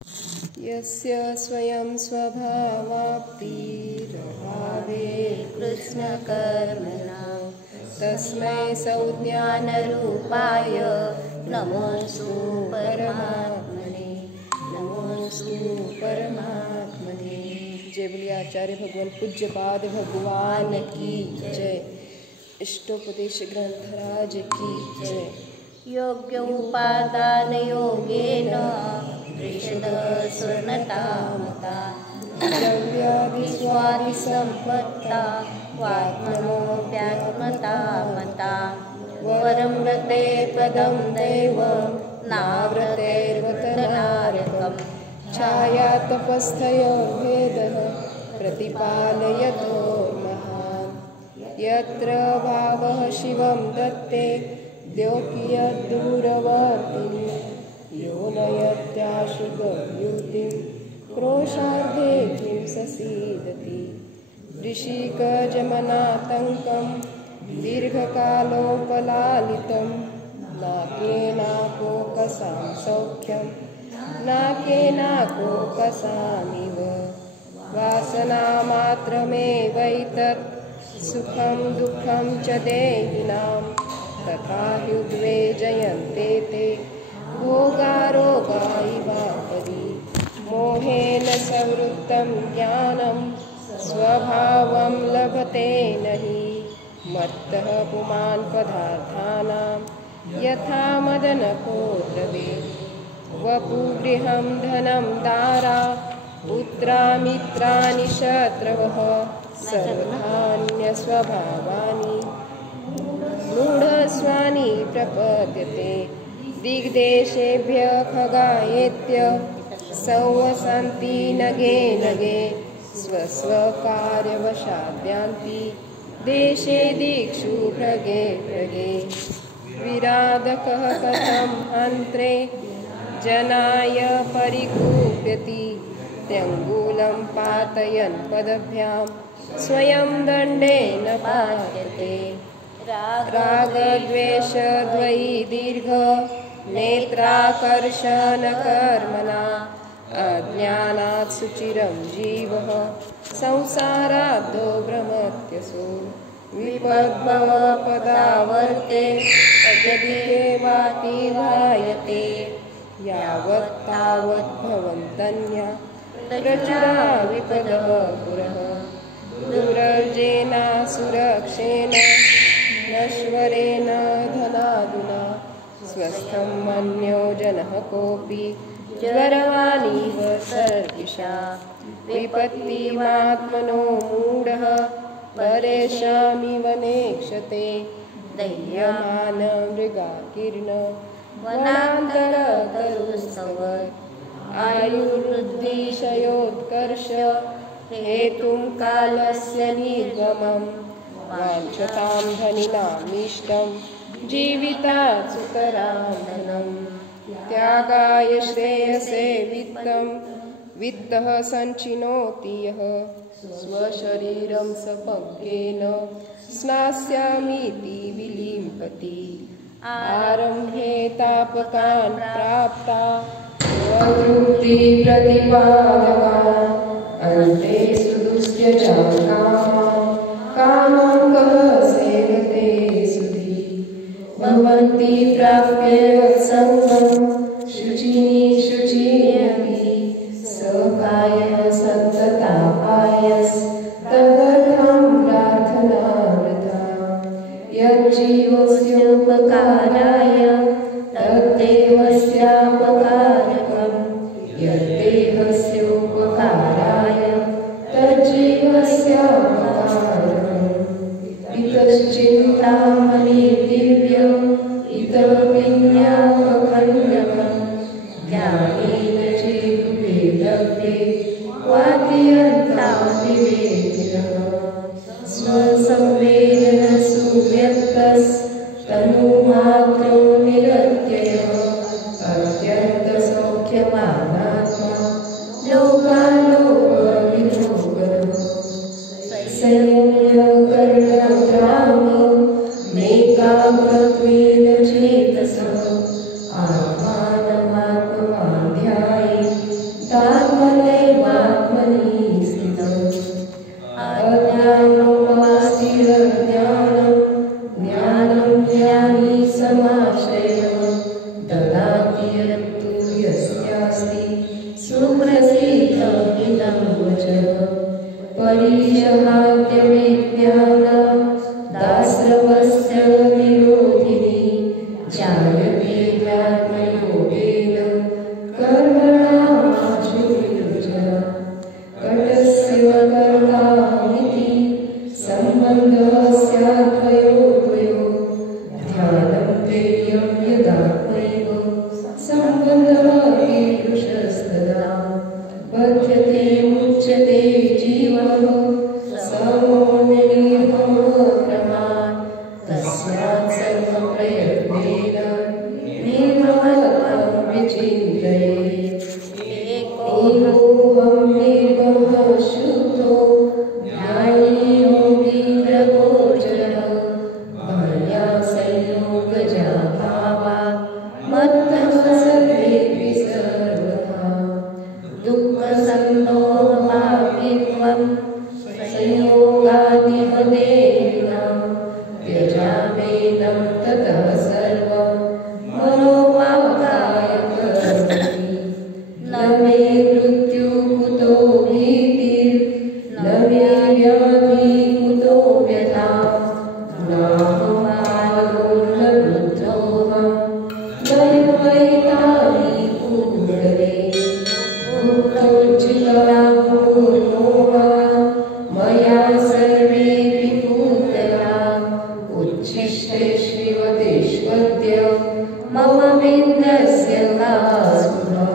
यस्य स्वयं स्वभावाप्तिरभावे कृष्णकर्मणा तस्मै संज्ञानरूपाय नमोऽस्तु परमात्मने नमोऽस्तु परमात्मने। जय बोलिए आचार्य भगवान पूज्यपाद भगवान की जय। इष्टोपदेश ग्रंथराज की जय। योग्य उपादान योगेन स्वर्णतामता द्रव्यादिस्वादिसम्पत्ता वात्मनोऽप्यात्मता मता वरमृते पदं दैवं नाव्रतैर्वतनारकम् छायातपस्थयो भेदः प्रतिपालयतो महान् यत्र भावः शिवं दत्ते द्योकियद्दूरवर्तिनि यो नयत्याशुगयुतिं क्रोशार्धे किं ससीदति ऋषिकजमनातङ्कं दीर्घकालोपलालितं नाकेनाकोकसां सौख्यं नाकेनाकोकसामिव वासनामात्रमेवैतत् सुखं दुःखं च देहिनां तथा ह्युद्वेजयन्ते ते भोगारोगा इवापरि मोहेन संवृत्तं ज्ञानं स्वभावं लभते नहि मत्तः पुमान् पदार्थानां यथा मदनको द्रवेत् वपुगृहं धनं दारा पुत्रामित्राणि शत्रवः सर्वधान्यस्वभावानि मूढस्वानि प्रपद्यते दिग्देशेभ्यः खगायेत्य संवसन्ति नगे नगे स्वस्वकार्यवशाद्यान्ति देशे दिक्षु भृगे भृगे विराधकः कथं हन्त्रे जनाय परिकूप्यति त्यङ्गूलं पातयन् पदभ्यां स्वयं दण्डेन पात्यते रागद्वेषद्वयी दीर्घ नेत्राकर्षणकर्मणा अज्ञानात् सुचिरं जीवः संसाराब्धो भ्रमत्यसो विपद्भवपदावर्ते अजदिकेवातिर्हायते यावत् तावत् भवन्तन्या प्रचुरा विपदः पुरः दुरर्जेना सुरक्षेण नश्वरेण धनादुना स्वस्थं मन्यो जनः कोऽपि ज्वरवाणीव सर्विषा विपत्तिमात्मनो मूढः परेशामिव नेक्षते दह्यमान मृगाकीर्ण वनान्तरतरुस्तवत् आयुर्वृद्धिक्षयोत्कर्ष हेतुं कालस्य निर्गमं वाञ्छतां धनिनामीष्टं जीवितात् सुतरां धनं त्यागाय श्रेयसे वित्तः सञ्चिनोति यः स्वशरीरं सपज्ञेन स्नास्यामीति विलिम्पति आरम्भे तापकान् प्राप्ता प्रवृत्ति प्रतिपादकान् अन्ते सुदुस्त्यजान् कामं कः सेवते सुधी भवन्ति प्राप्य सङ्गं शुचिनी शुचीयति स कायः सन्ततापायस्तदर्थं प्रार्थना वृथा यज्जीवस्योपकाराय तद्देवस्यापकारकम् यद्देहस्योपकाराय तज्जीवस्यापकारकम् इतश्चिन्तामणि दिव्यम् इतविज्ञापखण्डकम् ज्ञानेन चेदुपेदग्रे वाद्यन्ताभिवेद्यः स्वसंवेदनसुव्यक्तस्तनुमात्रो निरत्ययः अत्यन्तसौख्यमानात्मा सुप्रसिद्धमिदं वचः परीशहाद्यविज्ञानं दास्रवस्य विरोधिनी जायते ध्यात्मयोगेन कर्मणामाशुविरुचः कटस्य कर्तामिति सम्बन्धः स्यात् द्वयोः ध्यानं तेयं यदात्मैव सम्बन्धः कीदृशस्तदा बध्यते मुच्यते जीवः समो निर्भवः क्रमात् तस्मात् सर्वप्रयत्नेन निर्ममत्वं विचिन्तयेत् एकोऽहं निर्ममः शुद्धो ज्ञानी योगी प्रगोचरः भार्या संयोगजा भावा मत्तः सर्वेऽपि सर्वथा दुःखसन्दोहमापित्वं संयोगादिपदेहिनां त्यजामेनं ततः सर्वं मनोवाक्कायकर्मणि न मे मृत्युः कुतो भीतिर्न मे व्याधिः कुतो व्यथा नाहमादो न वृद्धोऽहं न द्वैतानि कुण्डले मया सर्वेऽपि भूतलाम् उच्छिष्टेष्विवतिष्वद्य मम विन्दस्य कासुरा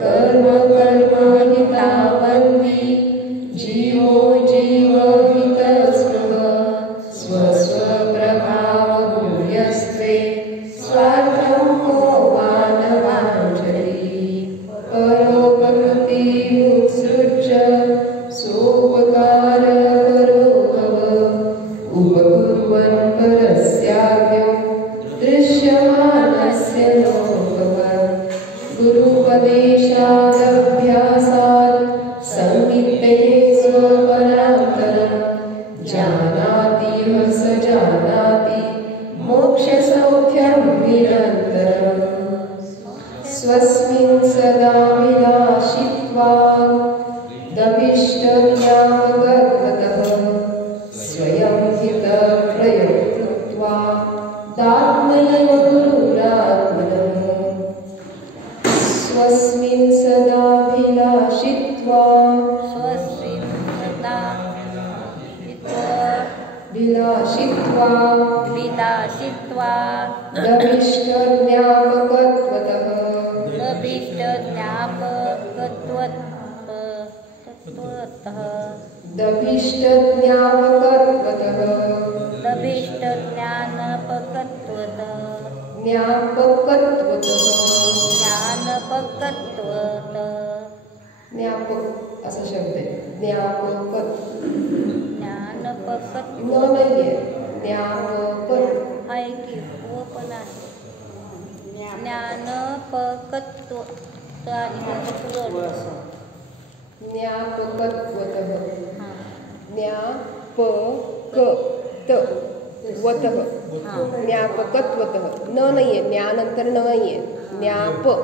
कर्म कर्महिता वन्ति जीवो जीवहितस्पृहः स्वस्वप्रभावभूयस्त्वे स्वार्थं को वा न वाञ्छति परोपकृतिमुत्सृज्य सोपकारकरो भव उपकुर्वन् परस्याज्ञं दृश्यमानस्य लोकवत् गुरुपदेशादभ्यासात् संवित्ते स्वपरान्तरं जानाति यः स जानाति मोक्षसौख्यं निरन्तरम् स्वस्मिन् सदाभिलाषित्वात् दभिष्टज्ञापकत्वतः स्वयं हितप्रयकृत्वा दात्मैव गुरुरात्मनः स्वस्मिन् सदाभिलाषित्वात् विलाषित्वा दभिष्टज्ञापकत्वतः ज्ञापक असा शब्द आहे ज्ञापक न नाहीये ज्ञापक आहे की हो पण आहे ज्ञानपकत्व ज्ञापकत्वतः ज्ञापकत्वतः न नाहीये ज्ञानंतर न नाहीये ज्ञापकत्वतः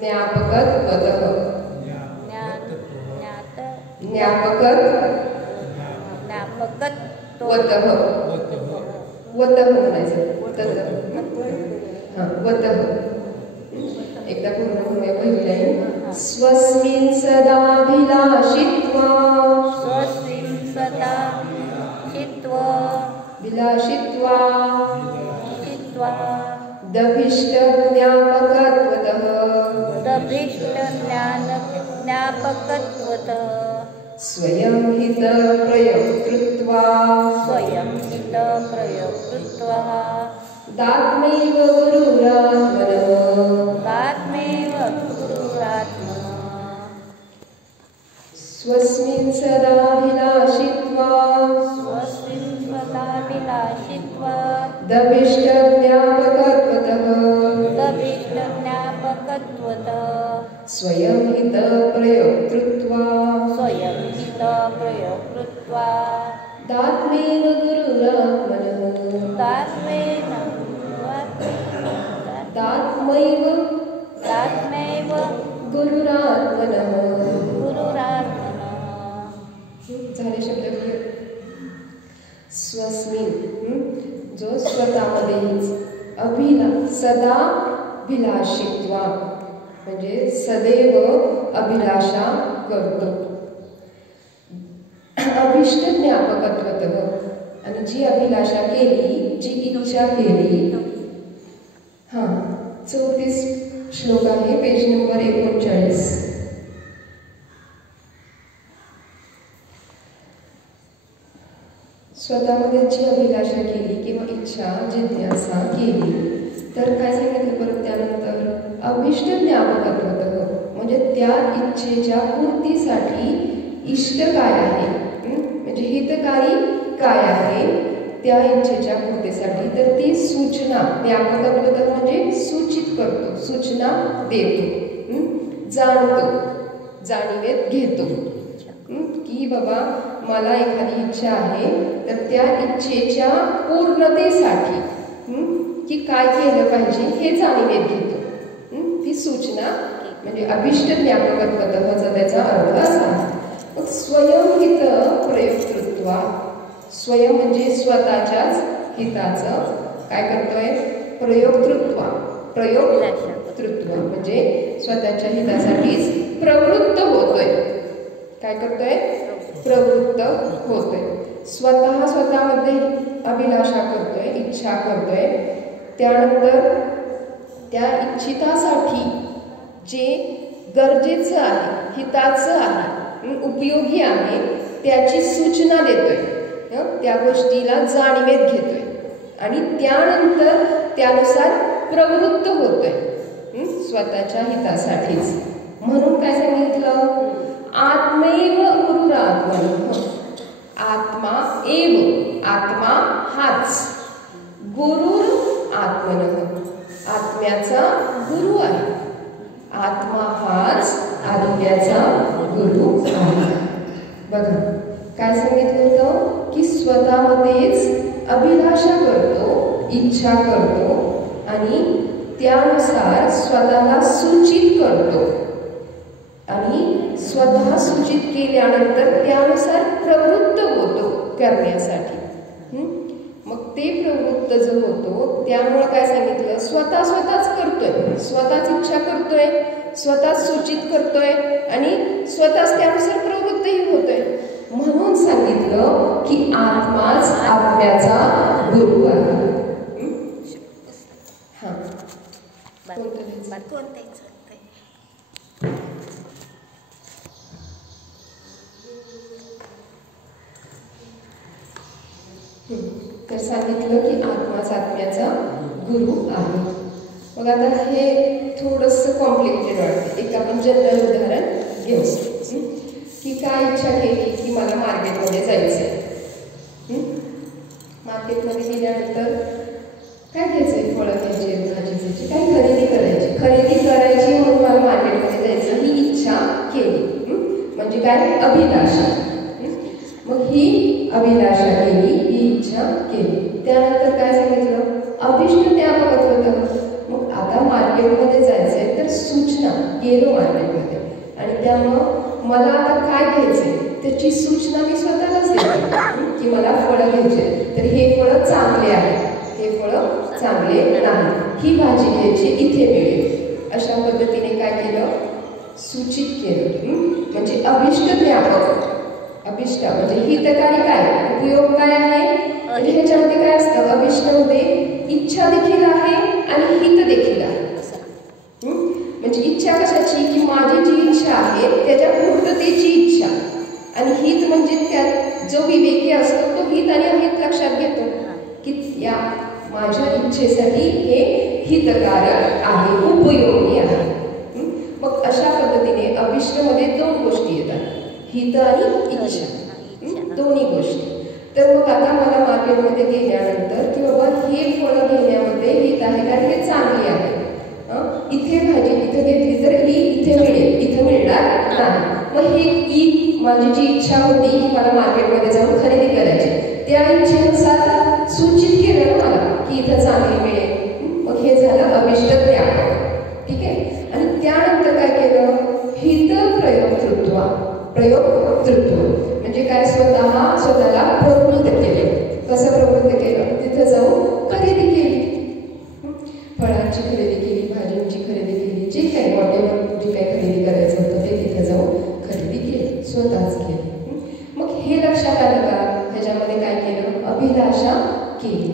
ज्ञापकत्वतः ज्ञापकत्वतः वतः म्हणायचं वतः एकदा पूर्ण करूया पहिली लाईन स्वस्मिन् सदाभिलाषित्वा विलाषित्वा दभिष्टज्ञापकत्वतः स्वयं हितप्रयकृत्वा दात्मैव गुरुरात्मनः स्वस्मिन् सदाभिलाषित्वा दभिष्टज्ञापकत्वतः स्वयं हितप्रयकृत्वा दात्मैव गुरुरात्मनः आत्मैव गुरुरात्मनः झाले शब्द क्लिअर. स्वस्मिन जो स्वतःमध्येच सदाभिलाषित्वा म्हणजे सदैव अभिलाषा करतो. अभिष्ट ज्ञापकत्वतः आणि जी अभिलाषा केली, जी इच्छा केली. 34 श्लोक आहे, पेज नंबर 39. स्वतःमध्ये जी अभिलाषा केली किंवा इच्छा जिज्ञासा केली तर काय सांगितलं परत त्यानंतर अभिष्ट ज्ञापकत्वतः म्हणजे त्या इच्छेच्या पूर्तीसाठी इष्ट काय आहे म्हणजे हितकारी काय आहे त्या इच्छेच्या पूर्तीसाठी तर ती सूचना ज्ञापकत्वतः म्हणजे सूचित करतो, सूचना देतो, जाणतो, जाणीवेत घेतो की बाबा मला एखादी इच्छा आहे तर त्या इच्छेच्या पूर्णतेसाठी की काय केलं पाहिजे हे जाणीवेत घेतो. ती सूचना म्हणजे अभिष्ट ज्ञापकत्वतःचा त्याचा अर्थ असा. मग स्वयंहित प्रयोक्तृत्वा, स्वयं म्हणजे स्वतःच्याच हिताचं काय करतोय प्रयोक्तृत्व म्हणजे स्वतःच्या हितासाठीच प्रवृत्त होतोय. काय करतोय प्रवृत्त होतोय. स्वतःमध्ये अभिलाषा करतोय, इच्छा करतोय. त्यानंतर त्या इच्छितासाठी जे गरजेचं आहे, हिताचं आहे, उपयोगी आहे त्याची सूचना देतोय, त्या गोष्टीला जाणीवेत घेतोय आणि त्यानंतर त्यानुसार प्रवृत्त होतोय स्वतःच्या हितासाठीच. म्हणून काय सांगितलं आत्मैव गुरुरात्मनः. आत्मा एव, आत्मा हाच, गुरुर आत्मनः आत्म्याचा गुरु आहे. आत्मा हाच आत्म्याचा गुरु आहे. बघा काय सांगितलं होतं की स्वतःमध्येच अभिलाषा करतो, इच्छा करतो आणि त्यानुसार स्वतःला सूचित करतो आणि स्वतः सूचित केल्यानंतर त्यानुसार प्रवृत्त होतो करण्यासाठी. मग ते प्रवृत्त जो होतो त्यामुळे काय सांगितलं स्वतःच करतोय, स्वतःच इच्छा करतोय, स्वतःच सूचित करतोय आणि स्वतःच त्यानुसार प्रवृत्तही होतोय. म्हणून सांगितलं की आत्माच आत्म्याचा गुरु आहे. तर सांगितलं की आत्माच आत्म्याचा गुरु आहे. मग आता हे थोडंसं कॉम्प्लिकेटेड वाटतं. एक आपण जनरल उदाहरण घेऊ की काय इच्छा केली की मला मार्केटमध्ये जायचंय. मार्केटमध्ये गेल्यानंतर काय घ्यायचंय, फळं घ्यायची, भाजी घ्यायची, काही खरेदी करायची म्हणून मला मार्केटमध्ये जायचं ही इच्छा केली म्हणजे काय अभिलाषा. मग ही अभिलाषा केली, ही इच्छा केली. त्यानंतर काय सांगितलं अभिष्ट ज्ञापकत्वतः. मग आता मार्केटमध्ये जायचंय तर सूचना गेलो मार्केटमध्ये आणि त्यामुळं मला आता काय घ्यायचंय त्याची सूचना मी स्वतःलाच देते की मला फळं घ्यायचे तर हे फळं चांगले आहे, हे फळं चांगले नाही, ही भाजी घ्यायची इथे मिळेल. अशा पद्धतीने काय केलं सूचित केलं. म्हणजे अभिष्ट ज्ञापक, अभिष्ट म्हणजे हितकारी काय, उपयोग काय आहे. म्हणजे ह्याच्यामध्ये काय असतं अभिष्टमध्ये इच्छा देखील आहे आणि हित देखील आहे. म्हणजे इच्छा कशाची की माझी जी इच्छा आहे त्याच्या पूर्ततेची इच्छा आणि हित म्हणजे त्यात जो विवेकी असतो तो हित आणि अहित लक्षात घेतो की या माझ्या इच्छेसाठी हे हितकारक आहे, उपयोगी आहे. मग अशा पद्धतीने अभिष्टमध्ये दोन गोष्टी येतात, हित आणि इच्छा, दोन्ही गोष्टी. तर मग आता मला मार्केटमध्ये गेल्यानंतर की बाबा हे फळं घेण्यामध्ये हित आहे कारण हे चांगली आहे. इथे भाजी इथे घेतली तर ही इथे मिळेल, इथे मिळणार नाही. मग ही माझी जी इच्छा होती की मला मार्केटमध्ये जाऊन खरेदी करायची त्या इच्छेनुसार सूचित केलं ना मला की इथं चांगली मिळेल. मग हे झालं अभिष्ट ज्ञापक. प्रयोक्तृत्व म्हणजे काय, स्वतःला प्रवृत्त केले. कसं प्रवृत्त केलं, तिथं जाऊन खरेदी केली, फळांची खरेदी केली, भाजींची खरेदी केली, जे काही वॉटेवर जे काही खरेदी करायचं होतं ते तिथं जाऊन खरेदी केली, स्वतःच केली. मग हे लक्षात आलं का, ह्याच्यामध्ये काय केलं, अभिलाषा केली.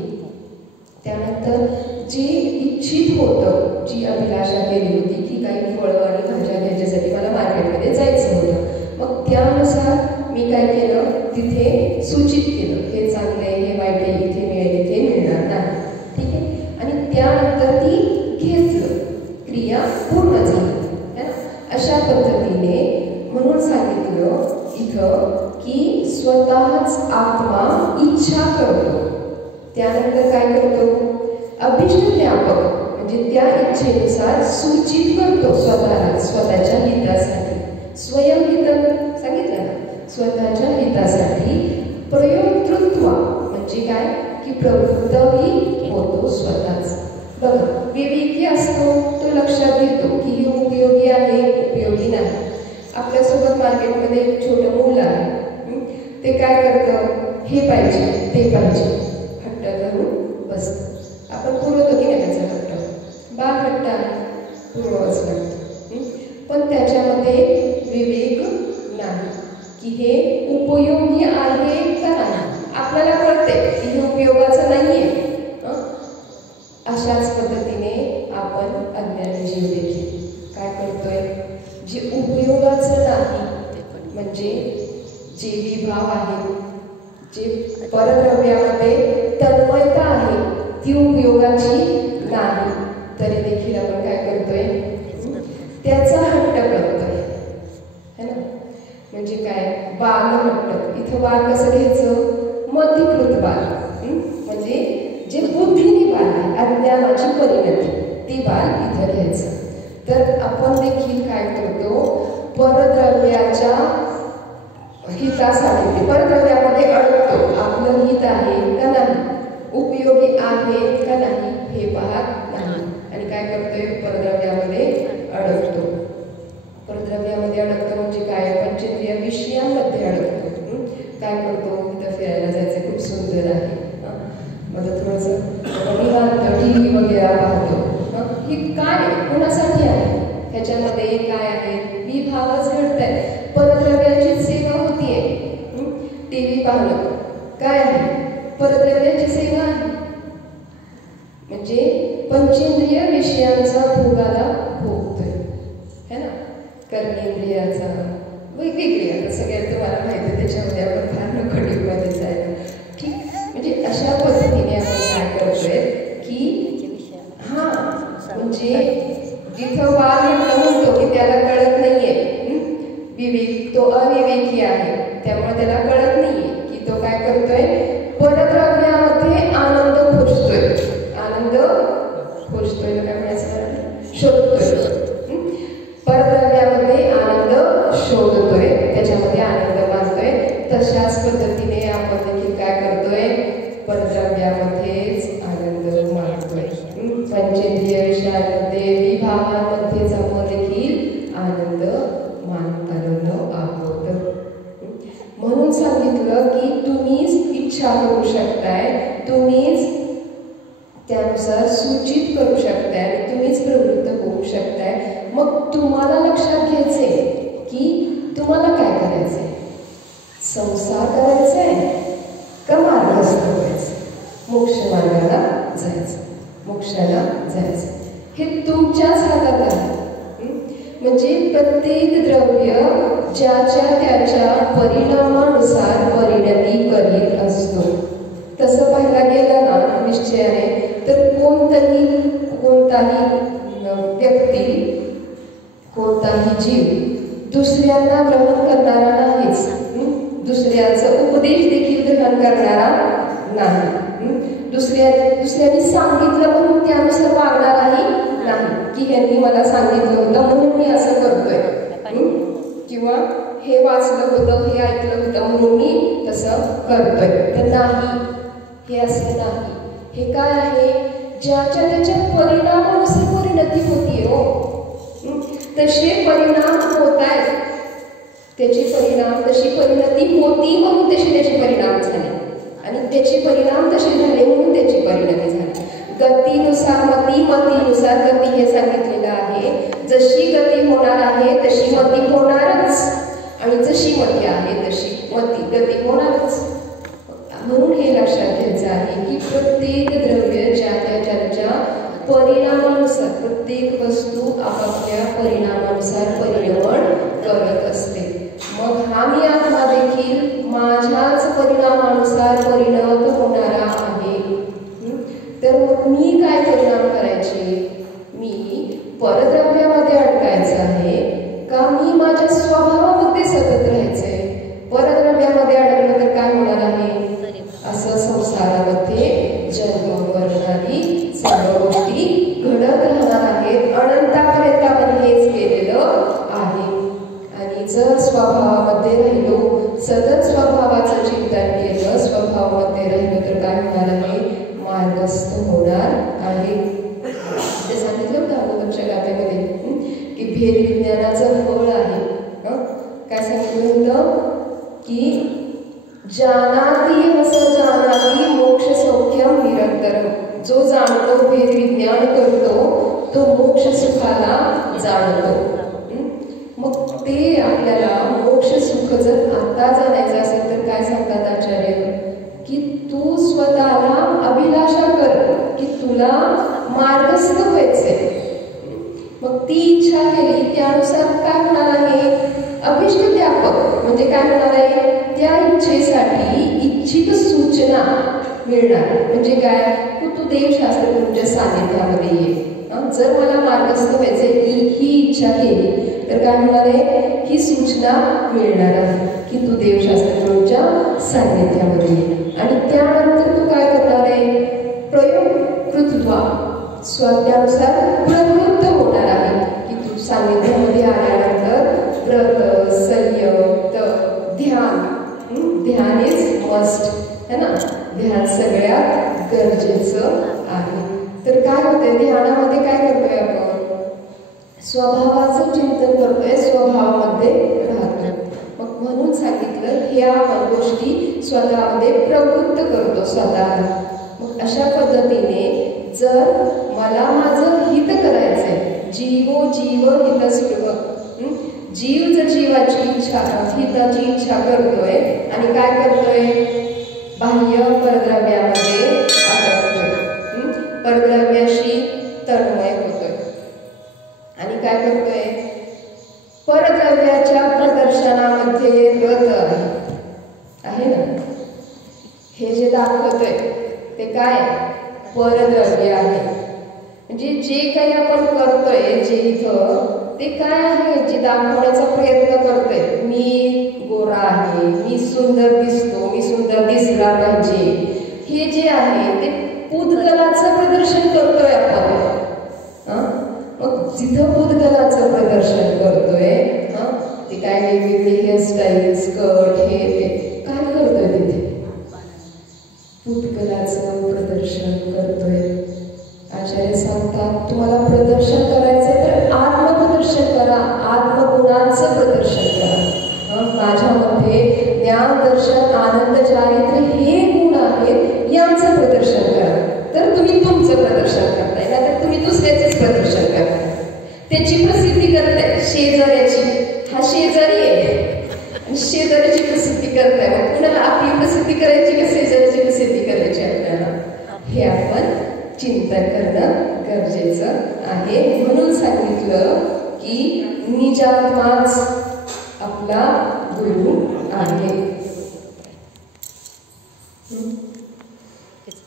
त्यानंतर जे इच्छित होतं, जी अभिलाषा केली होती की काही फळं आणि भाज्या घ्यायच्यासाठी मला मार्केटमध्ये जायचं होतं, मग त्यानुसार मी काय केलं, तिथे सूचित केलं, हे चांगलं आहे, हे वाईट आहे, इथे मिळेल, इथे मिळणार नाही, ठीक आहे. आणि त्यानंतर ती घेतलं, क्रिया पूर्ण झाली है ना. अशा पद्धतीने म्हणून सांगितलं इथं की स्वतःच आत्मा इच्छा करतो, त्यानंतर काय करतो, अभिष्ट ज्ञापक म्हणजे त्या इच्छेनुसार सूचित करतो स्वतःला, स्वतःच्या हितासाठी. स्वयंहित सांगितलं ना, स्वतःच्या हितासाठी. प्रयोक्तृत्व म्हणजे काय की प्रवृत्तही होतो स्वतःच. बघा, विवेकी असतो तो लक्षात घेतो की हे उपयोगी आहे, उपयोगी नाही. आपल्यासोबत मार्केटमध्ये एक छोटं मुलं आहे, ते काय करतं, हे पाहिजे ते पाहिजे, हट्ट धरून बसतं. आपण पुरवतो की नाही त्याचा हट्ट, बाल हट्ट आहे, पुरवावंच लागतं. पण त्याच्यामध्ये विवेक नाही की हे उपयोगी आहे का नाही. आपल्याला कळते की हे उपयोगाचं नाहीये. अशाच पद्धतीने आपण अज्ञानी जीव देखील काय करतोय, जे उपयोगाचं नाही म्हणजे जे विभाव आहे, जे परद्रव्यामध्ये तन्मयता आहे, ती उपयोगाची नाही, तरी देखील आपण काय करतोय, त्याचा हट्ट करतोय है ना. म्हणजे काय, बाल हट्ट. इथं बाल कसं घ्यायचं, मध्यकृत बाल, म्हणजे जे बुद्धीने बाल आहे, अज्ञानाची परिणती, ती बाल इथं घ्यायचं. तर आपण देखील काय करतो, परद्रव्याच्या हितासाठी, ते परद्रव्यामध्ये अडकतो. आपलं हित आहे का नाही, उपयोगी आहे का नाही हे पाहत नाही, आणि काय करतोय, परद्रव्यामध्ये अडकतो. परद्रव्यामध्ये अडकतो म्हणजे काय, पंचेंद्रिय विषयांमध्ये अडकतो. काय करतो, तिथं फिरायला जायचं, खूप सुंदर आहे, मग थोडंसं निवांत टीव्ही वगैरे पाहतो. हे काय कोणासाठी आहे, ह्याच्यामध्ये काय आहे, विभावच घडत आहे. परद्रव्याची सेवा होतीये, टीव्ही पाहणं काय आहे, परद्रव्याची सेवा आहे. म्हणजे पंचेंद्रिय विषयांचा भोगाला भोगतोय है ना, कर्मेंद्रियाचा वेगवेगळी, आता सगळ्यात तुम्हाला माहिती आहे, त्याच्यामध्ये आपण फार नकळत जायला, ठीक. म्हणजे अशा पद्धतीने आपण काय करतोय की हा, म्हणजे जिथं बाल म्हणतो की त्याला कळत नाहीये, विवेक तो अविवेकी आहे, त्यामुळे त्याला कळत नाहीये की तो काय करतोय, परद्रव्यामध्ये आनंद खोजतोय. आनंद खोजतोय काय म्हणायचं, शोधतोय. परद्रव्यामध्ये आनंद शोधतोय, त्याच्यामध्ये आनंद मानतोय. तशाच पद्धतीने आपण देखील काय करतोय, परद्रव्यामध्येच आनंद मानतोय. पंचेंद्रिय विषयांमध्ये, विभावांमध्ये जाऊन देखील आनंद मानत आलेलो आहोत. म्हणून सांगितलं की तुम्हीच इच्छा करू शकताय, तुम्हीच त्यानुसार सूचित करू शकताय आणि तुम्हीच प्रवृत्त होऊ शकताय. मग तुम्हाला लक्षात घ्यायचे की तुम्हाला काय करायचंय, संसार करायचाय का मार्गस्थ व्हायचं, मोक्ष मार्गाला जायचं, मोक्षाला जायचं, हे तुमच्याच हातात आहे. म्हणजे प्रत्येक द्रव्य ज्याच्या त्याच्या परिणामानुसार परिणती करीत असतो. तसं पाहायला गेलं ना निश्चयाने, तर कोणताही व्यक्ती, कोणताही जीव दुसऱ्यांना ग्रहण करणारा नाहीच. दुसऱ्याचा उपदेश देखील ग्रहण करणारा नाही. दुसऱ्यांनी सांगितलं म्हणून त्यानुसार वागणाराही नाही की ह्यांनी मला सांगितलं होतं म्हणून मी असं करतोय, किंवा हे वाचलं होतं, हे ऐकलं होतं म्हणून मी तसं करतोय. तर नाही, हे असं नाही. हे काय आहे, ज्याच्या त्याच्या परिणामानुसार परिणती होतीये हो. तसे परिणाम होत आहेत, त्याचे परिणाम, तशी परिणती होती म्हणून त्याचे परिणाम झाले आणि त्याचे परिणाम तसे झाले म्हणून त्याची परिणती झाली. गतीनुसार मतीनुसार गती हे सांगितलेलं आहे. जशी गती होणार आहे तशी मती होणारच आणि जशी मती आहे तशी गती होणारच. म्हणून हे लक्षात घ्यायचं आहे की प्रत्येक द्रव्य ज्या त्याच्या परिणामानुसार, प्रत्येक वस्तू आपापल्या परिणामानुसार परिणमन करत असते. मग हा मी आत्मा देखील माझ्याच परिणामानुसार परिणत होणारा आहे. तर मग मी काय परिणाम करायचे? मी परद्रव्यामध्ये अडकायचं आहे का मी माझ्या स्वभावामध्ये सतत राहायचंय? परद्रव्यामध्ये अडकलं तर काय होणार आहे? असं संसारामध्ये जन्म मरणारी सर्व गोष्टी घडत राहणार आहेत. अनंतापर्यंत आपण हेच केलेलं आहे. आणि जर स्वभावामध्ये राहिलो, सतत स्वभावाचं चिंतन केलं, स्वभावामध्ये राहिलो तर काय होणार आहे? मार्गस्थ होणार आहे. ते सांगितलं होतं अगोदरच्या गाथेमध्ये की भेद विज्ञानाचं फळ आहे. काय सांगितलं होतं की जानाती हस जानाती मोक्ष सौख्यम निरंतरम. जो जाणतो, भेद विज्ञान करतो, तो मोक्ष सुखाला जाणतो. मग ते आपल्याला मोक्ष सुख जर आता जाणायचं असेल तर काय सांगतात आचार्य? की तू स्वतःला अभिलाषा कर की तुला मार्गस्थ व्हायचंय. मग ती इच्छा केली त्यानुसार काय होणार आहे? अभिष्ट व्यापक म्हणजे काय होणार आहे? त्या इच्छेसाठी इच्छित सूचना मिळणार. म्हणजे काय? तू देवशास्त्र तुमच्या सानिध्यामध्ये ये. जर मला मार्गस्थ व्हायचे ही इच्छा केली तर काय होणार आहे? ही सूचना मिळणार आहे की तू देवशास्त्र तुमच्या सानिध्यामध्ये ये. आणि त्यानंतर तू काय करणार आहे? प्रयोग कृत्वा त्यानुसार प्रवृत्त होणार आहे की तू सानिध्यामध्ये आल्यानंतर व्रत, संयम, ध्यान इज मस्ट है ना. ध्यान सगळ्यात गरजेचं आहे. तर काय होतंय ध्यानामध्ये? काय करतोय आपण? स्वभावाचं चिंतन करतोय, स्वभावामध्ये राहतोय. मग म्हणून सांगितलं ह्या गोष्टी स्वतःमध्ये प्रवृत्त करतो स्वतःला. मग अशा पद्धतीने जर मला माझं हित करायचंय, जीवो जीव हितस्पृह, जीव जर जीवाची इच्छा, हिताची इच्छा करतोय आणि काय करतोय? बाह्य परद्रव्यामध्ये अडकतोय, परद्रव्याशी तन्मय होतोय आणि काय करतोय? परद्रव्याच्या प्रदर्शनामध्ये रत आहे ना. हे जे दाखवतोय ते काय? परद्रव्य आहे. म्हणजे जे काही आपण करतोय, जे इथं ते काय आहे? जे दाखवण्याचा प्रयत्न करतोय. मी गोरा आहे, मी सुंदर दिसतो, मी सुंदर दिसला पाहिजे, हे जे आहे ते पुद्गलाचं प्रदर्शन करतोय आपण. मग जिथं पुद्गलाचं प्रदर्शन करतोय ते काय वेगवेगळे हेअरस्टाईल, स्कर्ट, हे ते काय करतोय? तिथे पुद्गलाचं प्रदर्शन करतोय. आचार्य सांगतात तुम्हाला प्रदर्शन करायचं तर आत्मप्रदर्शन करा, आत्मगुणांचं प्रदर्शन करा. माझ्यामध्ये ज्ञान, दर्शन, आनंद, चारित्र्य हे गुण आहेत, यांचं प्रदर्शन करा. तर तुम्ही तुमचं प्रदर्शन करताय, नाहीतर तुम्ही दुसऱ्याचंच प्रदर्शन करताय. त्याची प्रसिद्धी करताय शेजाऱ्याची. हा शेजारी आहे आणि शेजाऱ्याची प्रसिद्धी करताय. मग कुणाला आपली प्रसिद्धी करायची का शेजाऱ्याची प्रसिद्धी करायची आपल्याला? हे आपण चिंतन करणं गरजेचं आहे. म्हणून सांगितलं की निजात्माच आपला गुरु आहे.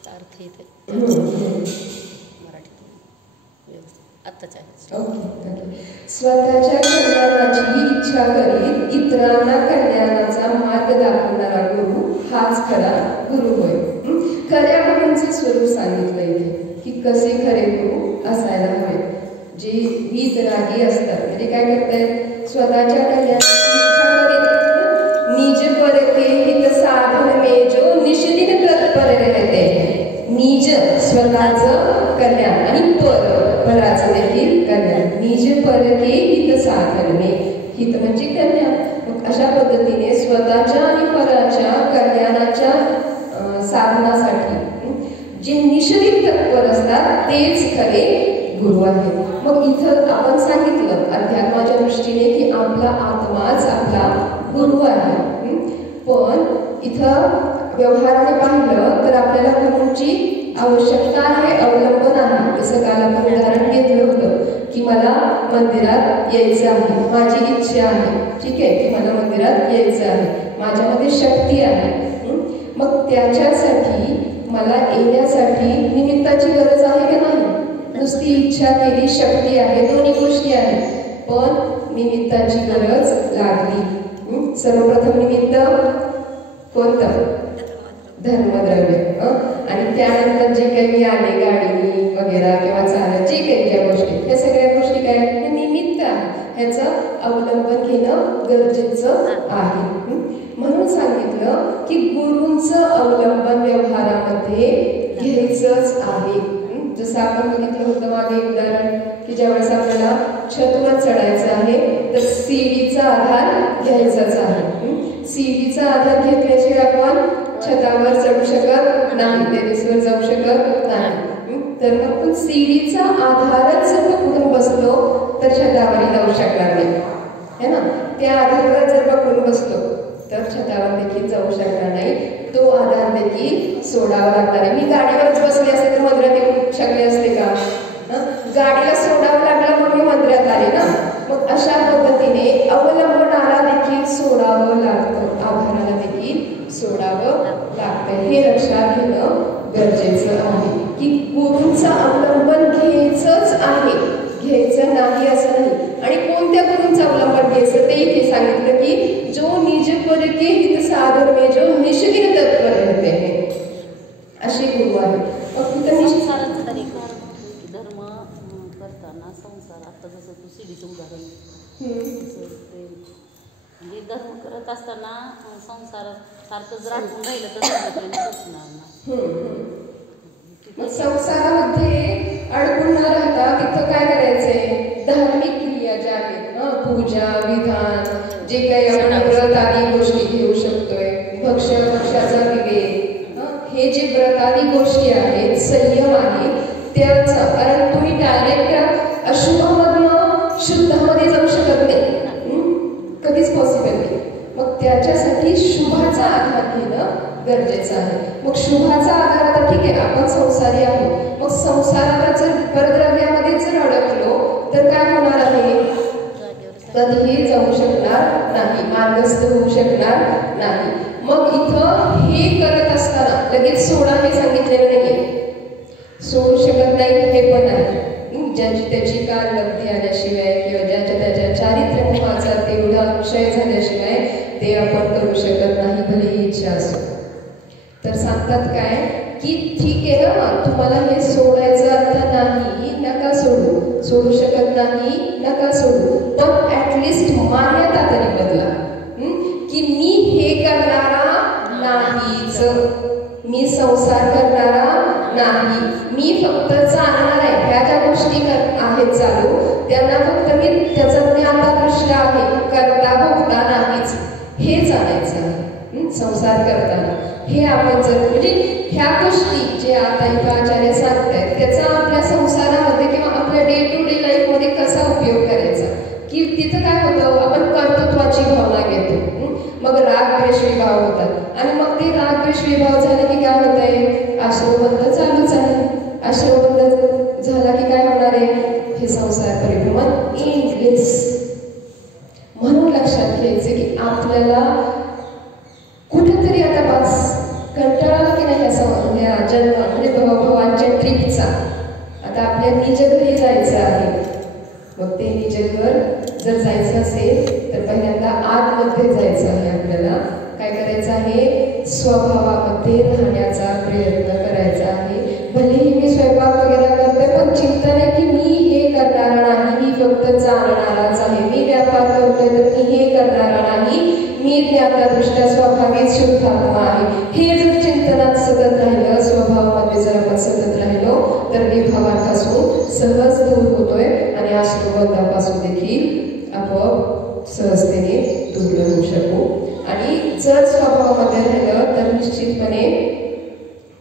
अर्थ येते स्वतःच्या कल्याणाची इच्छा करीत इतरांना कल्याणाचा मार्ग दाखवणारा गुरु हाच खरा गुरु होय. खऱ्या गुरूंचं स्वरूप सांगितलं इथे की कसे खरे गुरु असायला हवे. जे वीतरागी असतात म्हणजे काय करतायत? स्वतःच्या कल्याणाची इच्छा करीत निज पर के हित साधन में जो निष्दिन तत्पर रहते. निज स्वतःचं कल्याण आणि पराचं देखील कल्याण. निज पर के हित साधन में हित म्हणजे कल्याण. मग अशा पद्धतीने स्वतःच्या आणि पराच्या कल्याणाच्या साधनासाठी जे निषेधित तत्पर असतात तेच खरे गुरु आहेत. मग इथं आपण सांगितलं अध्यात्माच्या दृष्टीने की आपला आत्माच आपला गुरु आहे. पण इथं व्यवहाराने पाहिलं तर आपल्याला गुरुची आवश्यकता आहे, अवलंबन आहे. जसं काल आपण उदाहरण घेतलं होतं की मला मंदिरात यायचं आहे, माझी इच्छा आहे, ठीक आहे, की मला मंदिरात यायचं आहे, माझ्यामध्ये शक्ती आहे. मग त्याच्यासाठी मला येण्यासाठी निमित्ताची गरज आहे की नाही? नुसती इच्छा केली, शक्ती आहे, दोन्ही गोष्टी आहेत, पण निमित्ताची गरज लागली. सर्वप्रथम निमित्त कोणतं? धर्मद्रव्य. आणि त्यानंतर जे काही मी आले गाडीनी वगैरे किंवा चालत जे काही ज्या गोष्टी, ह्या सगळ्या गोष्टी काय हे निमित्त आहे, ह्याचं अवलंबन घेणं गरजेचं आहे. म्हणून सांगितलं की गुरूंचं अवलंबन व्यवहारामध्ये घ्यायचंच आहे. जसं आपण बघितलं होतं मागे उदाहरण की ज्यावेळेस आपल्याला छतवर चढायचं आहे तर सीडीचा आधार घ्यायचाच आहे. सीडीचा आधार घेतल्याशिवाय आपण छतावर चढू शकत नाही, टेरेसवर जाऊ शकत नाही. तर मग आपण सीडीचा आधारच जर पकडून बसलो तर छतावरही जाऊ शकणार नाही, है ना. त्या आधारावर जर पकडून बसलो तर छतावर देखील जाऊ शकणार नाही, तो आधार देखील सोडावा लागणार आहे. मी गाडीवरच बसले असते तर मंदिरात येऊ शकले असते का? गाडीला सोडावं लागलं मग मी मंदिरात आले ना. मग अशा पद्धतीने अवलंबनाला देखील सोडावं लागतं, आधाराला देखील सोडावं लागतं. हे लक्षात घेणं गरजेचं आहे की गुरूंचं अवलंबन घ्यायचंच आहे, घ्यायचं नाही असं नाही. आणि कोणत्या गुरूंचं अवलंबन घ्यायचं ते इथे सांगितलं की जो निज पर के हित साधन में जो निष्क्रिय तत्पर रहते हैं, असे गुरु आहेत. मग तिथं धर्म करताना संसार, आता जसं तू सीडीचं उदाहरण म्हणजे धर्म करत असताना संसार सारखं जर अडकून राहिलं तर संसारामध्ये अडकून न राहता तिथं काय करायचंय? धार्मिक क्रिया ज्या आहेत, पूजा विधान, जे काही आपण व्रत आदी गोष्टी घेऊ शकतोय, भक्ष्याचा विवेक, हे जे व्रत आदी गोष्टी आहेत, संयम आहे त्याचा. कारण तुम्ही डायरेक्ट अशुभमधनं शुद्धमध्ये जाऊ शकत नाही, कधीच पॉसिबल नाही. मग त्याच्यासाठी शुभाचा आधार घेणं गरजेचं आहे. मग शुभाचा आधार आता ठीक आहे, आपण संसारी आहोत, मग संसाराला जर परद्रव्यामध्ये जर अडकलो तर काय होणार आहे? कधीही जाऊ शकणार नाही, मार्गस्थ होऊ शकणार नाही. मग इथं हे करत असताना लगेच सोडा हे सांगितलेलं नाहीये, सोडू शकत नाही हे पण आहे. ज्याची त्याची काल लब्धी आल्याशिवाय किंवा ज्याच्या त्याच्या चारित्र्य मोहाचा तेवढा क्षय झाल्याशिवाय ते आपण करू शकत नाही, भले ही इच्छा असो. तर सांगतात काय की ठीक आहे ना, तुम्हाला हे सोडायचं आता नाही, नका सोडू, सोडू शकत नाही नका सोडू, पण ऍटलिस्ट मान्यता तरी बदला की मी हे करणारा नाहीच, मी संसार करणारा नाही, मी फक्त जाणणार आहे. ह्या ज्या गोष्टी आहेत चालू त्यांना फक्त मी त्याचा ज्ञाता दृष्टा आहे, करता भोगता नाहीच, हे जाणायचं आहे संसार करताना. हे आपण जर म्हणजे ह्या गोष्टी जे आता इथं आचार्य सांगतायत त्याचा आपल्या संसारामध्ये किंवा आपल्या डे टू डे लाईफ मध्ये कसा उपयोग करायचा, की तिथं काय होतं, आपण कर्तृत्वाची भावना घेतो, मग राग द्वेष विभाव होतात आणि मग ते राग द्वेष विभाव झाले की काय होत आहे? आश्रमबंध चालूच आहे. आश्रमबंध झाला की काय होणार आहे? हे संसार परिभ्रमण एंडलेस. म्हणून लक्षात घ्यायचं की आपल्याला कुठेतरी आता बस कंटाळा की नाही ह्या जन्म म्हणजे भवांच्या ट्रिपचा. आता आपल्या निज घरी जायचं आहे. मग ते निज घर जर जायचं असेल तर पहिल्यांदा आतमध्ये जायचं आहे. आपल्याला काय करायचं आहे? स्वभावामध्ये राहण्याचा प्रयत्न करायचा आहे. भलेही मी स्वयंपाक वगैरे करते पण चिंता नाही की मी हे करणारा नाही, मी फक्त जाणणाराच आहे. मी व्यापार करतोय तर मी हे करणारा नाही, मी ज्ञातादृष्ट्या स्वभावीत शुद्धात्मा आहे. हे जर चिंतनात सतत राहिलं, स्वभावामध्ये जर आपण सतत राहिलो तर विभावांपासून सहज दूर होतोय आणि आश्रमबंधापासून देखील आपोआप सहजतेने दूर होऊ शकू. आणि जर स्वभावामध्ये राहिलं तर निश्चितपणे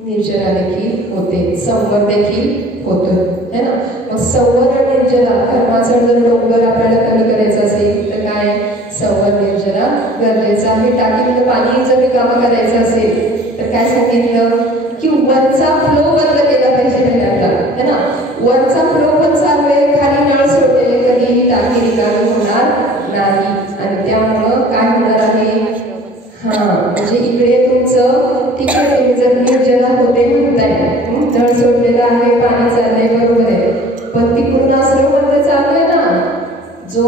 निर्जरा देखील होते, संवर देखील होतो, है ना. मग संवर आणि निर्जरा कर्माचा जर डोंगर आपल्याला कमी करायचा असेल तर काय, संवर निर्जरा गरजेचं आहे. टाकीतलं पाणी जर रिकामं करायचं असेल तर काय सांगितलं की वरचा फ्लो बंद केला पाहिजे आपल्याला, है ना. वरचा फ्लो पण चालू आहे, खाली नळ सोडलेले कधीही टाकी रिकामी होणार नाही. आणि त्यामुळं काय होणार आहे, म्हणजे इकडे तुमचं ठीक आहे, तुम्ही जर निर्जरा होते म्हणताय, नळ सोडलेला आहे, पाणी चाललंय, बरोबर आहे, पण तिकडून असं बंद चालू आहे ना, जो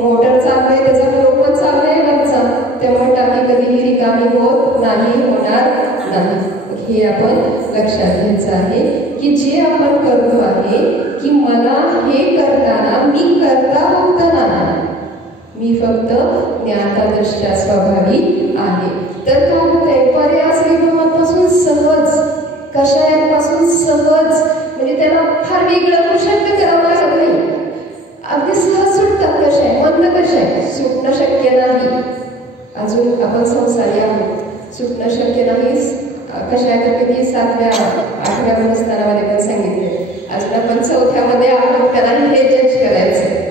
मोटर चालू आहे त्याचा फ्लो पण चालू आहे वरचा, त्यामुळे टाकी कधीही रिकामी होत नाही, होणार नाही. हे आपण लक्षात घ्यायचं आहे की जे आपण करतो आहे की मला हे करताना मी करता भोगता नाही, मी फक्त ज्ञातादृष्ट्या स्वभावी आहे. तर काय होतंय, पर्यास विभवांपासून सहज, कषायांपासून सहज, म्हणजे त्याला फार वेगळं पुरुषार्थ करावं लागत नाही, अगदी सहज सुटतात. कषाय मंद कषाय सुटणं शक्य नाही. अजून आपण संसारी आहोत, सुटणं शक्य नाही. कषाय तर किती 7व्या 8व्या गुणस्थानामध्ये पण सांगितले, अजून आपण 4थ्यामध्ये आहोत का नाही हे जज करायचं.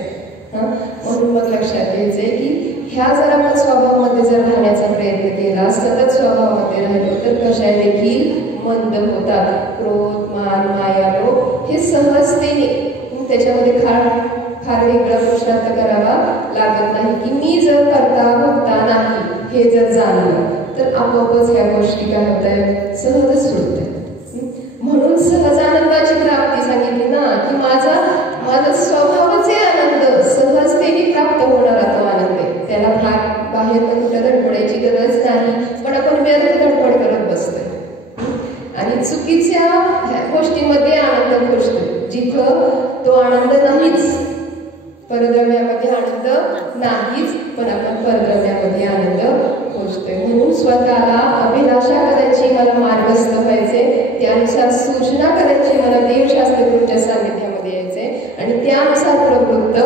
म्हणून मग लक्षात घ्यायचंय की ह्या जर आपण स्वभावामध्ये जर राहण्याचा प्रयत्न केला, सतत स्वभावामध्ये राहिलो तर कषाय देखील मंद होतात. क्रोध, मान, माया, लोभ हे सहजतेने, त्याच्यामध्ये फार वेगळा पुरुषार्थ करावा लागत नाही. की मी जर करता भोगता नाही हे जर जाणलं तर आपोआपच ह्या गोष्टी काय होत आहेत, सहजच सुटत आहेत. म्हणून सहज आनंदाची प्राप्ती सांगितली ना, की माझा स्वभावच आहे आनंद, सहजतेने प्राप्त होणारा तो आनंद आहे. त्याला बाहेर कुठं धडपडायची गरज नाही, पण आपण व्यर्थ धडपड करत बसतोय आणि चुकीच्या गोष्टीमध्ये आनंद खोजतो, जिथं तो आनंद नाहीच. परद्रव्यामध्ये आनंद नाहीच, पण आपण परद्रव्यामध्ये आनंद खोजतोय. म्हणून स्वतःला अभिलाषा करायची, मला मार्गस्थ व्हायचे, त्यानुसार सूचना करायची, मला देवशास्त्रज्ञाच्या सानिध्यामध्ये यायचे आणि त्यानुसार प्रवृत्त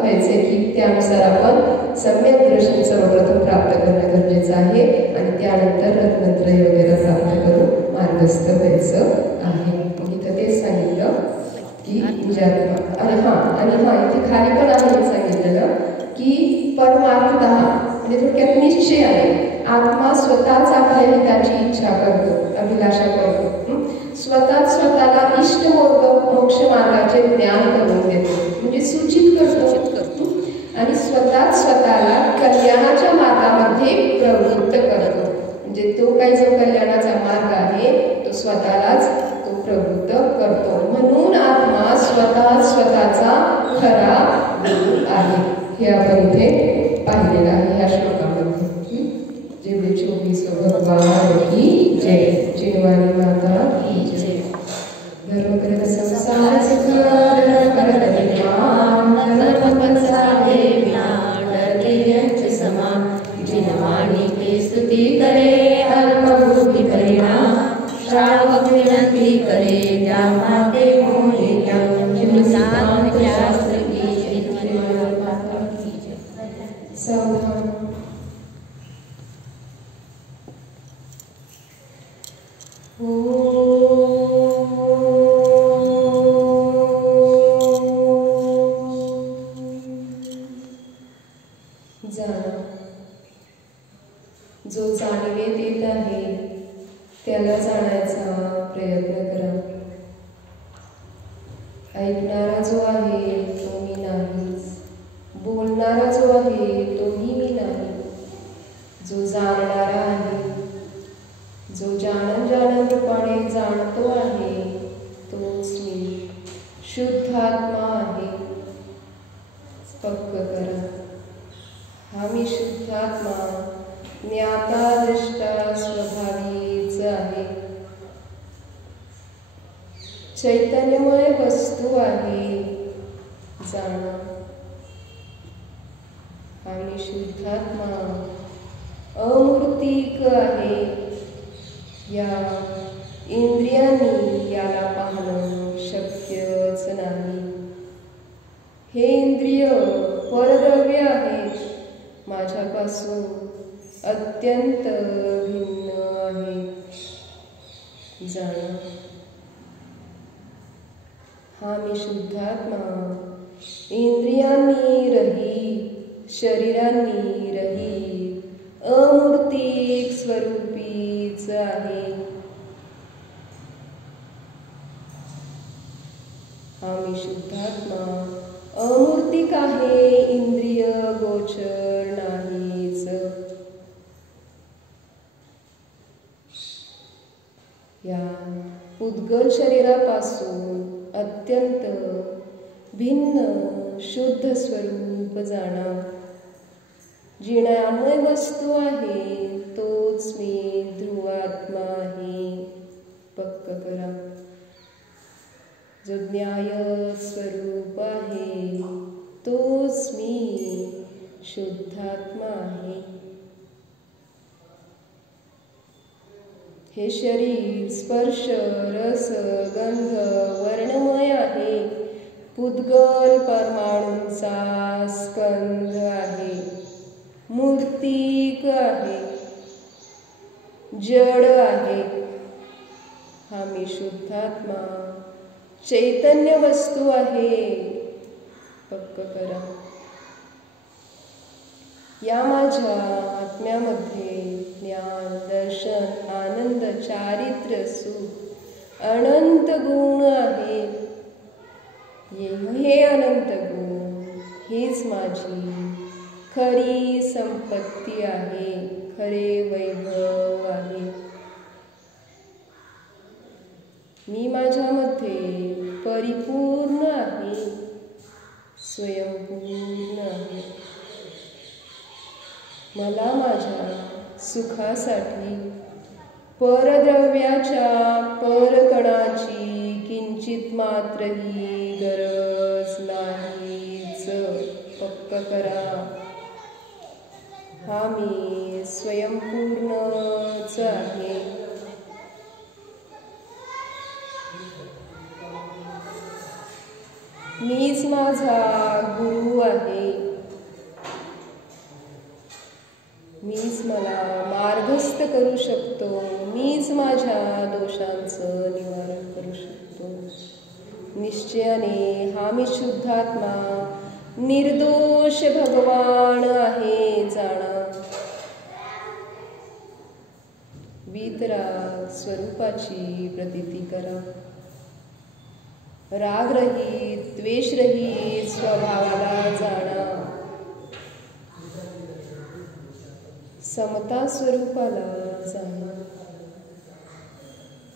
व्हायचे, की त्यानुसार आपण सम्यक दर्शन सर्वप्रथम प्राप्त करणं गरजेचं आहे आणि त्यानंतर रत्नत्रय वगैरे प्राप्त करून मार्गस्थ व्हायचं आहे. इथं तेच सांगितलं की आणि इथे खाली पण आहे सांगितलेलं की परमार्थतः, म्हणजे थोडक्यात निश्चय आहे, आत्मा स्वतःच आपल्या हिताची इच्छा करतो, अभिलाषा करतो, स्वतःला इष्ट मोक्ष मार्गाचे ज्ञान करून देतो, म्हणजे सूचित करतो आणि स्वतःला कल्याणाच्या मार्गामध्ये प्रवृत्त करतो. म्हणजे तो काही जो कल्याणाचा मार्ग आहे तो स्वतःलाच तो प्रवृत्त करतो. म्हणून आत्मा स्वतःचा खरा गुरु आहे. हे आपण इथे पाहिलेलं आहे ह्या श्लोकामध्ये. जेवढे 24 भगवान की जय, चिन्वानी माता की जय. धर्मकृत संसार सुखर करत निर्माण, धर्मपद साधे विना डरते यंच समान, जिनवाणी की स्तुती करे अल्पभूति परिणाम, श्रावक विनंती करे त्या मागे मोहे क्या, शास्त्र की सावधान. जो जाणीवेत येत आहे त्याला जाण्याचा प्रयत्न करा. ऐकणारा जो आहे तो मी नाहीच, बोलणारा जो आहे तोही मी नाही, जो जाणणारा आहे, जो जानन रूपाने जाणतो आहे तोच मी, शुद्ध आत्मा आहे. पक्क करा, हा मी शुद्ध आत्मा ज्ञाता दृष्टा स्वभावीच आहे, चैतन्यमय वस्तू आहे. जाणा, हा मी शुद्धात्मा अमूर्तिक आहे. या इंद्रियांनी याला पाहणं शक्यच नाही. हे इंद्रिय परद्रव्य आहेत, माझ्यापासून अत्यंत भिन्न आहे जाणं. हा मी शुद्धात्मा इंद्रियांनी रहित, शरीरांनी रहित, अमूर्तिक स्वरूपीच आहे. हा मी शुद्धात्मा अमूर्तिक आहे, इंद्रिय गोचर नाहीच. या उद्गल शरीरापासून अत्यंत भिन्न शुद्ध स्वरूप जाणा. जिण्यामय वस्तू आहे तोच मी ध्रुवात्मा आहे. पक्क करा. जो ज्ञाय स्वरूप आहे तोच मी शुद्धात्मा आहे. हे शरीर स्पर्श रस गंध वर्णमय आहे. पुद्गल परमाणूंचा स्कंध आहे. मूर्तिक आहे, जड आहे. हा मी शुद्धात्मा चैतन्य वस्तू आहे. पक्क करा. या माझ्या आत्म्यामध्ये ज्ञान, दर्शन, आनंद, चारित्र्य, सुख, अनंत गुण आहे. हे अनंत गुण हीच माझी खरी संपत्ती आहे, खरे वैभव आहे. मी माझ्यामध्ये परिपूर्ण आहे, स्वयंपूर्ण आहे. मला माझ्या सुखासाठी परद्रव्याच्या परकणाची किंचित मात्रही गरज नाहीच. पक्क करा. हा मी स्वयंपूर्णच आहे. मीच माझा गुरु आहे. मीच मला मार्गस्थ करू शकतो. मीच माझ्या दोषांचं निवारण करू शकतो. निश्चयाने हा मी शुद्धात्मा निर्दोष भगवान आहे जाणा. वीतराग स्वरूपाची प्रतीती करा. रागरहित द्वेषरहित स्वभावाला जाणा. समता स्वरूपाला जाणा.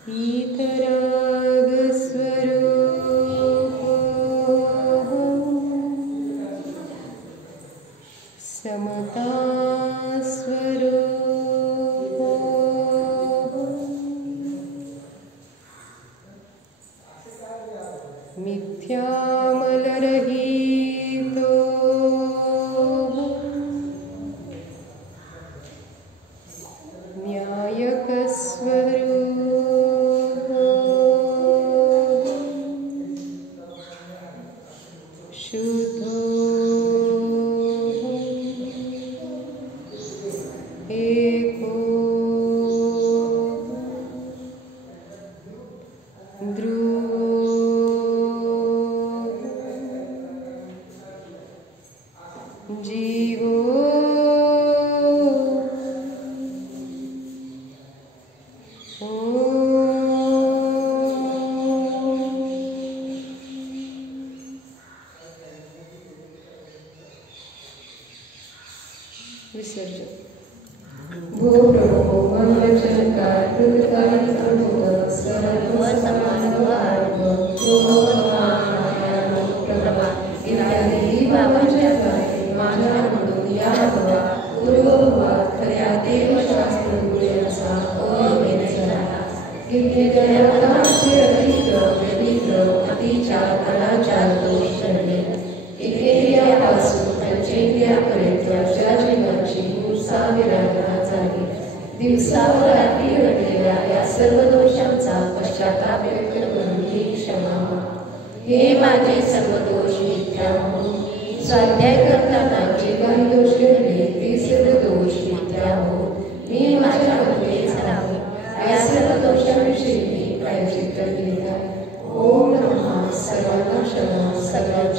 वीतराग स्वरूप समता स्वरूप मिथ्यामलरहित न्यायक स्वरूप शुद्ध एको जीवो विसर्जन. भो प्रभो मनवचनकार कृतकारी प्रभुत सर्व समानव आत्म प्रभा इत्यादी बाबांच्या द्वारे माझ्याकडून या भवा पूर्वभावात खऱ्या देवशास्त्रज्ञाचा अवेद झाला. घेतलेल्या अनाद्य रहित व्यतित अतिचार अनाचार दोष ठरले. एकेयापासून पंचेंद्रियापर्यंत ज्या जीवाची विरागना झाली. दिवसावर रात्री घडलेल्या या सर्व दोषांचा पश्चाताप व्यक्त करून ही क्षमा. हे माझे सर्व दोष मिथ्या म्हणून स्वाध्याय करताना जे काही दोष घडले ते सर्वांची